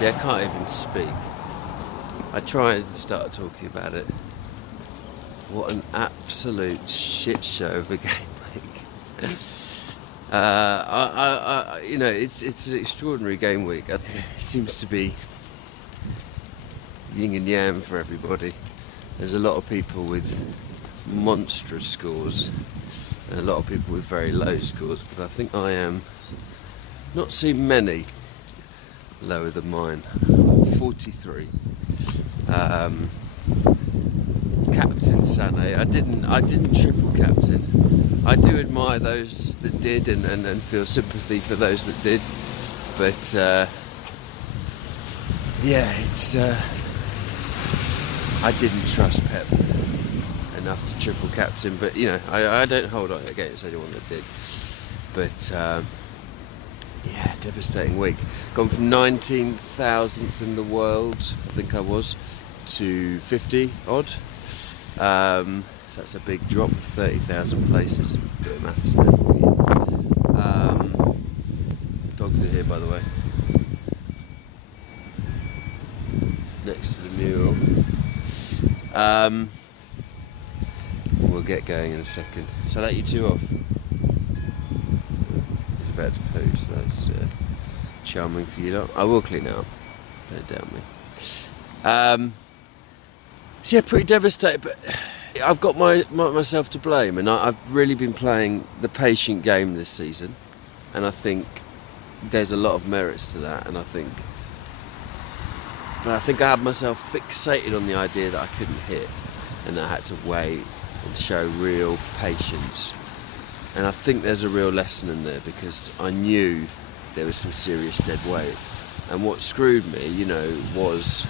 See, I can't even speak. I tried and started talking about it. What an absolute shit show of a game week. You know, it's an extraordinary game week. It seems to be yin and yang for everybody. There's a lot of people with monstrous scores and a lot of people with very low scores, but I think I am not seen many lower than mine. 43. Captain Sané. I didn't triple captain. I do admire those that did and feel sympathy for those that did, but yeah, it's I didn't trust Pep enough to triple captain, but you know, I don't hold on against anyone that did, but yeah, devastating week. Gone from 19,000th in the world, I think I was, to 50 odd. So that's a big drop of 30,000 places. Bit of maths there for you. Dogs are here, by the way, next to the mural. We'll get going in a second. Shall I let you two off? He's about to poo, so that's charming for you lot. I will clean it up, don't doubt me. So yeah, pretty devastated, but I've got myself to blame, and I've really been playing the patient game this season, and I think there's a lot of merits to that, and I think I had myself fixated on the idea that I couldn't hit, and that I had to wait and show real patience, and I think there's a real lesson in there, because I knew there was some serious dead weight, and what screwed me, you know, was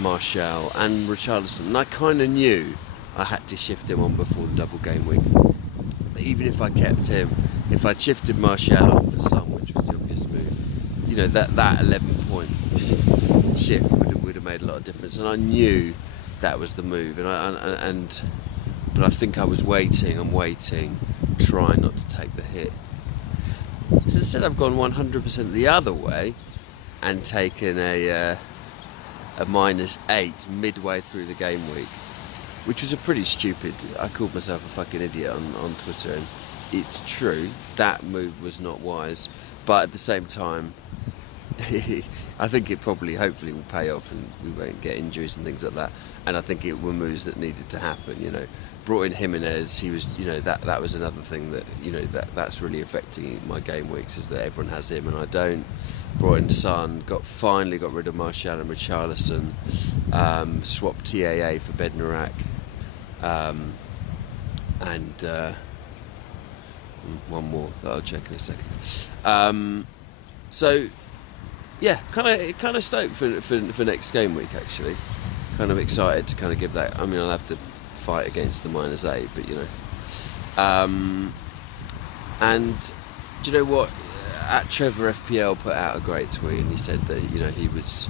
Martial and Richarlison, and I kind of knew I had to shift him on before the double game week. But even if I kept him, if I'd shifted Martial on for Son, which was the obvious move, you know, that 11-point shift would have made a lot of difference, and I knew that was the move. But I think I was waiting, trying not to take the hit. So instead, I've gone 100% the other way and taken a -8 midway through the game week, which was a pretty stupid. I called myself a fucking idiot on Twitter, and it's true, that move was not wise, but at the same time I think it probably hopefully will pay off and we won't get injuries and things like that, and I think it were moves that needed to happen. You know, brought in Jimenez, he was, you know, that was another thing that, you know, that's really affecting my game weeks, is that everyone has him and I don't. Brought in Son, finally got rid of Martial and Richarlison, swapped TAA for Bednarak, and one more that I'll check in a second. So yeah, kind of stoked for next game week, actually. Kind of excited to kind of give that. I mean, I'll have to fight against the -8, but you know. And do you know what? At Trevor FPL put out a great tweet, and he said that, you know, he was.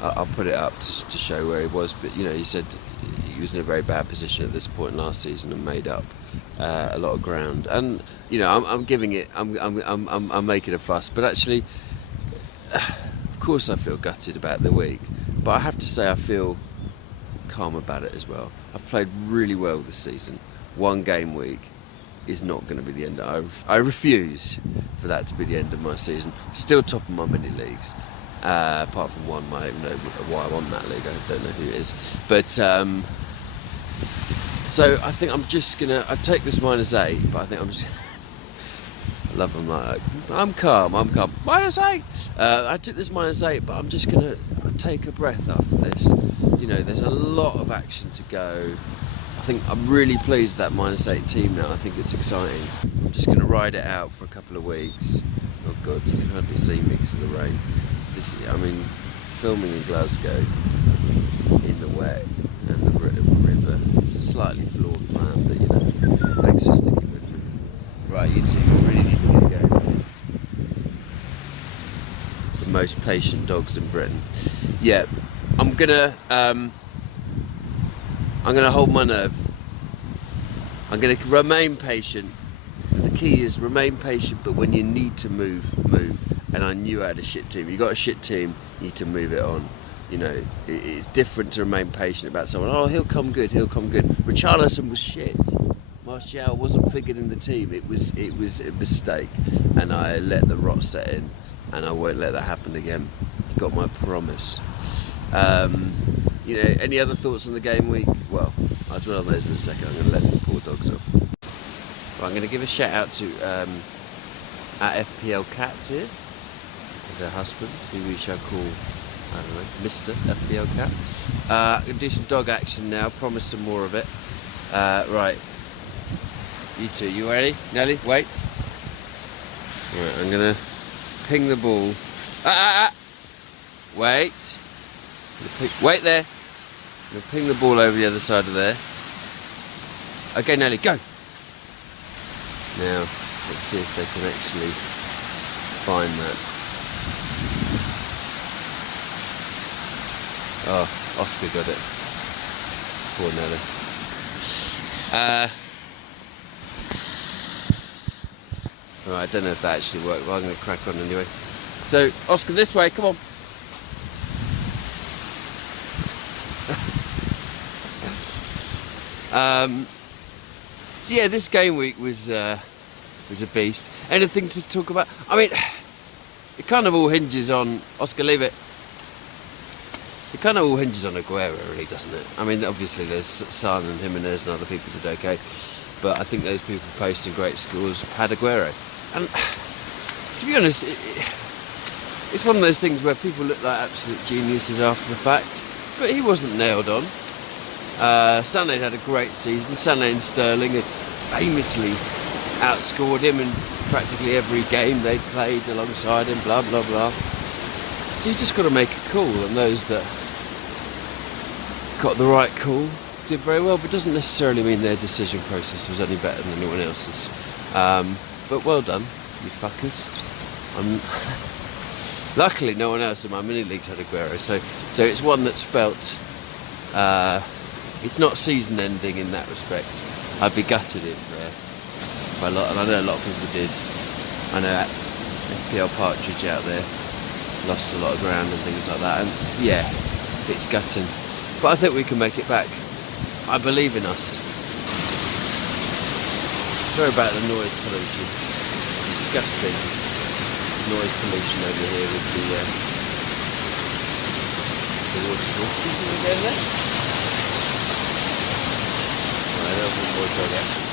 I'll put it up to show where he was, but you know, he said he was in a very bad position at this point last season and made up a lot of ground. And you know, I'm giving it. I'm making a fuss, but actually, of course, I feel gutted about the week, but I have to say I feel calm about it as well. I've played really well this season. One game week is not going to be the end. I refuse for that to be the end of my season. Still top of my mini leagues, apart from one. I don't know why I won that league. I don't know who it is. But so I think I'm just gonna. I take this -8, but I think I'm just. I love them. I'm calm. -8. I took this -8, but I'm just gonna take a breath after this. You know, there's a lot of action to go. I think I'm really pleased with that -8 team now. I think it's exciting. I'm just going to ride it out for a couple of weeks. Oh God, you can hardly see me because of the rain. I mean, filming in Glasgow in the wet and the river. It's a slightly flawed plan, but you know, thanks for sticking with me. Right, you two really need to get going. The most patient dogs in Britain. Yeah, I'm gonna hold my nerve. I'm going to remain patient. The key is remain patient, but when you need to move, move. And I knew I had a shit team. You got a shit team, you need to move it on. You know, it's different to remain patient about someone. Oh, he'll come good, he'll come good. Richarlison was shit. Martial wasn't figured in the team. It was a mistake, and I let the rot set in, and I won't let that happen again. Got my promise. You know, any other thoughts on the game week? Well, I'll dwell on those in a second. I'm going to let these poor dogs off. Well, I'm going to give a shout out to our FPL Cats here, their husband, who we shall call, I don't know, Mr. FPL Cat. I'm going to do some dog action now. Promise some more of it. Right. You two, you ready? Nelly, wait. Right, I'm gonna ping the ball. Wait. Wait there. I'm gonna ping the ball over the other side of there. Okay, Nelly, go. Now, let's see if they can actually find that. Oh, Oscar got it. Poor Nelly. Right, I don't know if that actually worked, but I'm going to crack on anyway. So, Oscar, this way, come on. So yeah, this game week was a beast. Anything to talk about? I mean, it kind of all hinges on Oscar. Leave it. It kind of all hinges on Aguero, really, doesn't it? I mean, obviously there's Son and Jimenez and other people who did okay, but I think those people posting great scores had Aguero. And to be honest, it's one of those things where people look like absolute geniuses after the fact, but he wasn't nailed on. Sané had a great season. Sané and Sterling had famously outscored him in practically every game they played alongside him, blah, blah, blah. So you just got to make a call, and those that got the right call did very well, but it doesn't necessarily mean their decision process was any better than anyone else's. But well done, you fuckers. Luckily, no one else in my mini leagues had Aguero, so it's one that's felt. It's not season ending in that respect. I'd be gutted if a lot, and I know a lot of people did. I know FPL Partridge out there lost a lot of ground and things like that, and yeah, it's gutting. But I think we can make it back. I believe in us. Sorry about the noise pollution. Disgusting noise pollution over here with the waterfall. You see again there? Right, there'll be more dog action.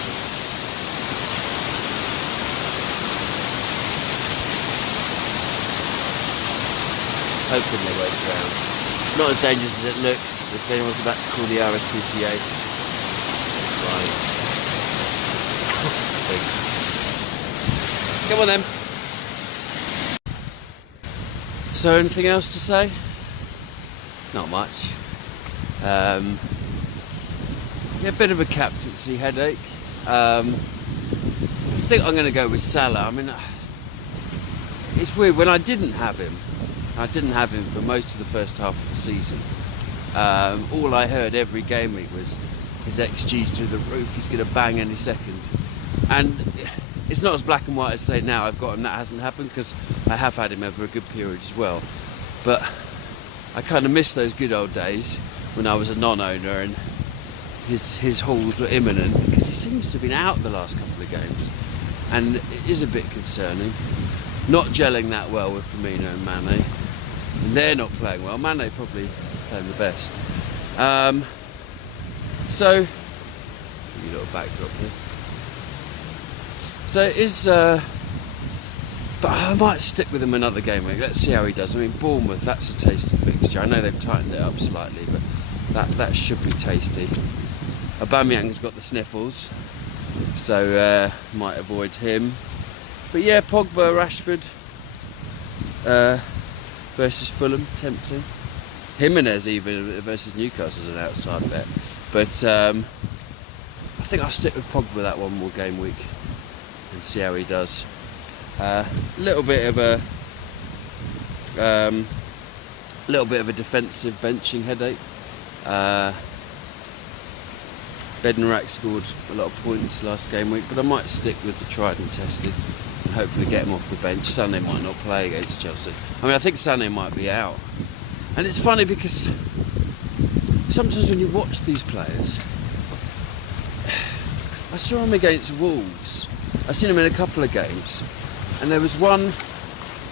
Hoping they won't drown. Not as dangerous as it looks if anyone's about to call the RSPCA. That's fine. Come on then. So anything else to say? Not much. Yeah, a bit of a captaincy headache. I think I'm going to go with Salah. I mean, it's weird. When I didn't have him for most of the first half of the season. All I heard every game week was his XG's through the roof. He's going to bang any second. And it's not as black and white as say now I've got him, that hasn't happened, because I have had him over a good period as well. But I kind of miss those good old days when I was a non-owner and his hauls were imminent, because he seems to have been out the last couple of games, and it is a bit concerning. Not gelling that well with Firmino and Mane, and they're not playing well. Mane probably playing the best. So, you little backdrop here. So it is, but I might stick with him another game week. Let's see how he does. I mean, Bournemouth, that's a tasty fixture. I know they've tightened it up slightly, but that should be tasty. Aubameyang's got the sniffles, so might avoid him. But yeah, Pogba, Rashford versus Fulham, tempting. Jimenez even versus Newcastle as an outside bet. But I think I'll stick with Pogba that one more game week and see how he does. Little bit of a defensive benching headache. Bednarak scored a lot of points last game week, but I might stick with the tried and tested and hopefully get him off the bench. Sané might not play against Chelsea. I mean, I think Sané might be out. And it's funny because sometimes when you watch these players, I saw him against Wolves. I've seen him in a couple of games, and there was one.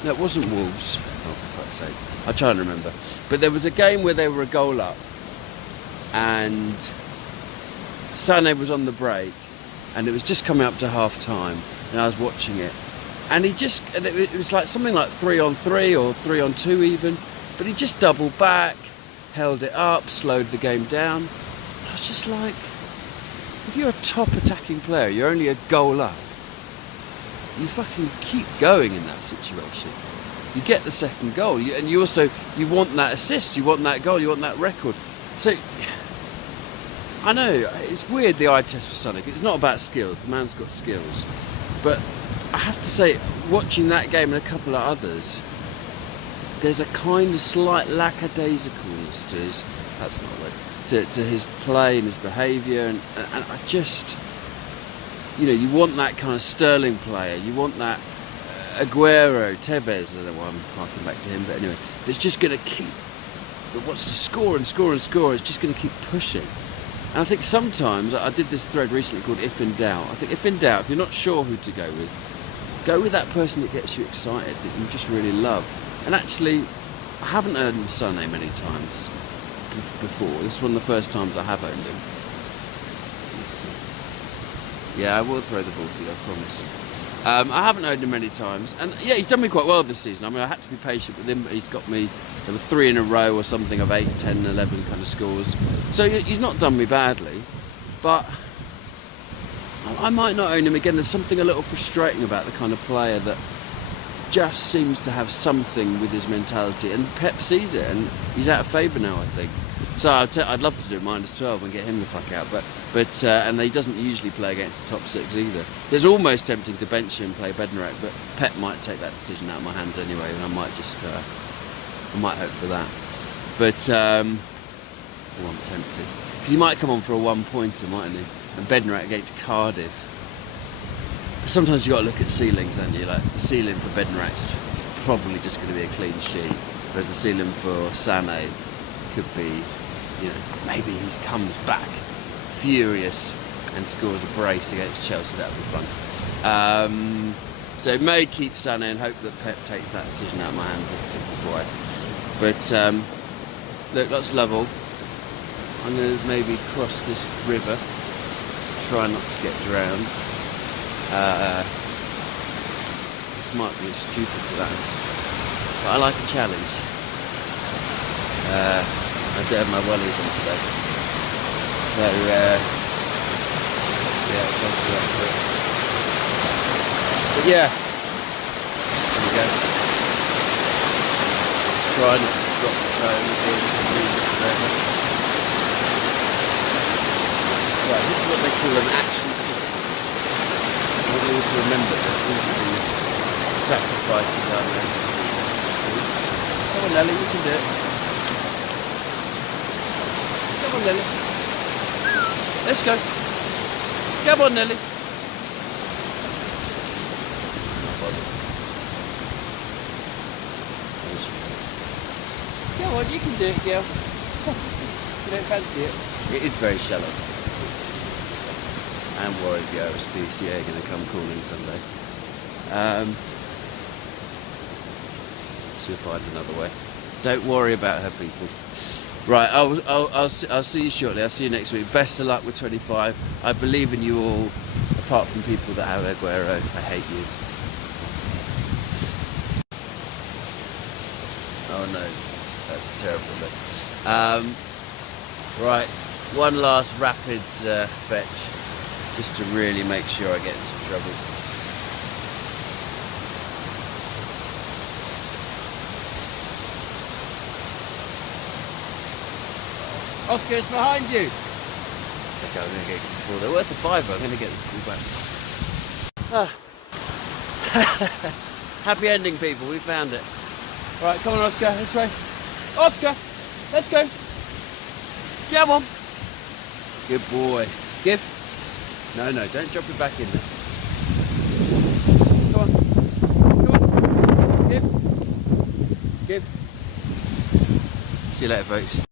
No, it wasn't Wolves. Oh, for fuck's sake! I'm trying to remember. But there was a game where they were a goal up, and Sané was on the break, and it was just coming up to half time, and I was watching it, and it was like something like 3-on-3 or 3-on-2 even, but he just doubled back, held it up, slowed the game down. I was just like, if you're a top attacking player, you're only a goal up, you fucking keep going in that situation. You get the second goal, and you want that assist, you want that goal, you want that record. So, I know, it's weird the eye test for Sané. It's not about skills, the man's got skills. But I have to say, watching that game and a couple of others, there's a kind of slight lackadaisicalness to his, that's not right, to his play and his behaviour, and I just, you want that kind of Sterling player, you want that Aguero, Tevez, I don't know why I'm harking back to him, but anyway, it's just going to keep, that wants to score and score and score, it's just going to keep pushing. And I think sometimes, I did this thread recently called If in Doubt. I think if in doubt, if you're not sure who to go with that person that gets you excited, that you just really love. And actually, I haven't owned Sané many times before. This is one of the first times I have owned him. Yeah, I will throw the ball to you, I promise. I haven't owned him many times, and yeah, he's done me quite well this season. I mean, I had to be patient with him, but he's got me, there were 3 in a row or something of 8, 10, 11 kind of scores. So he's not done me badly, but I might not own him again. There's something a little frustrating about the kind of player that just seems to have something with his mentality, and Pep sees it, and he's out of favour now, I think. So I'd love to do -12 and get him the fuck out, but and he doesn't usually play against the top 6 either. It's almost tempting to bench him and play Bednarak, but Pep might take that decision out of my hands anyway, and I might just I might hope for that. But I'm tempted because he might come on for a 1-pointer, mightn't he? And Bednarak against Cardiff. Sometimes you got to look at ceilings, haven't you? Like the ceiling for Bednarak's probably just going to be a clean sheet, whereas the ceiling for Sané could be, maybe he comes back furious and scores a brace against Chelsea. That would be fun. So may keep Sané and hope that Pep takes that decision out of my hands if required. But look, lots of level. I'm going to maybe cross this river, try not to get drowned. This might be a stupid plan, but I like a challenge. I do have my wellies on today, so yeah, thank you for it. But yeah, there we go. Try not to drop the phone forever. Right, this is what they call an action sequence. I want you all to remember that these are the sacrifices I made. Come on, Nelly, you can do it. Come on, Nelly. Let's go. Come on, Nelly. Come on, you can do it, girl. You don't fancy it? It is very shallow. I'm worried the RSPCA are going to come calling someday. She'll find another way. Don't worry about her, people. Right, I'll see you shortly. I'll see you next week. Best of luck with 25. I believe in you all, apart from people that have Aguero. I hate you. Oh no, that's a terrible look. Right, one last rapid fetch, just to really make sure I get in some trouble. Oscar, it's behind you. Okay, I'm going to get the ball. They're worth a fiver. I'm going to get the ball back. Happy ending, people. We found it. Right, come on, Oscar. This way. Oscar, let's go. Come on. Good boy. Give. No, don't drop it back in there. Come on. Give. See you later, folks.